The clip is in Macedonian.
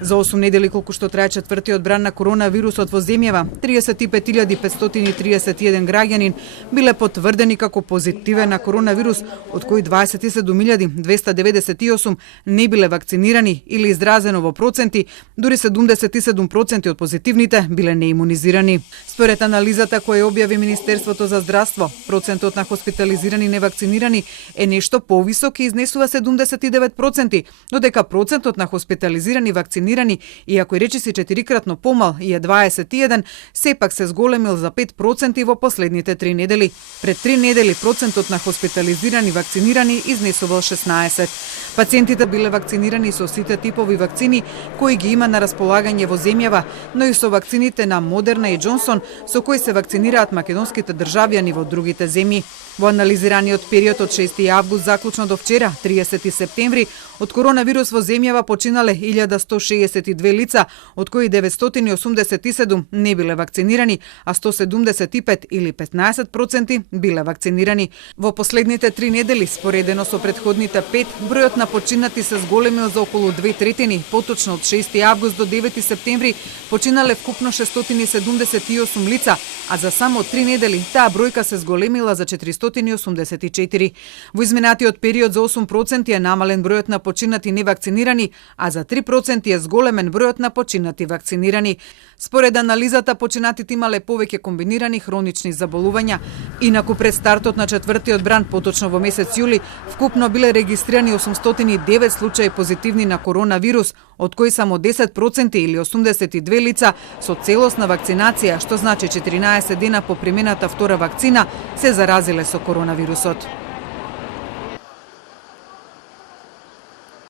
За 8 недели колку што трае четвртиот бран на коронавирусот во земјава, 35.531 граѓанин биле потврдени како позитивен на коронавирус, од кои 27.298 не биле вакцинирани или изразено во проценти, дури 77% од позитивните биле неимунизирани. Според анализата која објави Министерството за здравство, процентот на хоспитализирани невакцинирани е нешто повисок и изнесува 79%, додека процентот на хоспитализирани вакцинирани, иако речиси 4-кратно помал и е 21, сепак се зголемил за 5% во последните 3 недели. Пред 3 недели процентот на хоспитализирани вакцинирани изнесувал 16. Пациентите биле вакцинирани со сите типови вакцини кои ги има на располагање во земјава, но и со вакцините на Модерна и Джонсон, со кои се вакцинираат македонските државјани во другите земји. Во анализираниот период од 6 август заклучно до вчера, 30 септември, од коронавирус во земјава починале 1162 лица, од кои 987 не биле вакцинирани, а 175 или 15% биле вакцинирани. Во последните 3 недели, споредено со предходните 5, бројот на починати се зголемил за околу 2/3, поточно од 6 август до 9 септември починале вкупно 678 лица, а за само 3 недели таа бројка се зголемила за 484. Во изминатиот период за 8% е намален бројот на починати невакцинирани, а за 3% е зголемен бројот на починати вакцинирани. Според анализата, починатите имале повеќе комбинирани хронични заболувања. Инаку пред стартот на четвртиот бран, поточно во месец јули, вкупно биле регистрирани 809 случаи позитивни на коронавирус, од кои само 10% или 82 лица со целосна вакцинација, што значи 14 дена по примената втора вакцина, се заразиле со коронавирусот.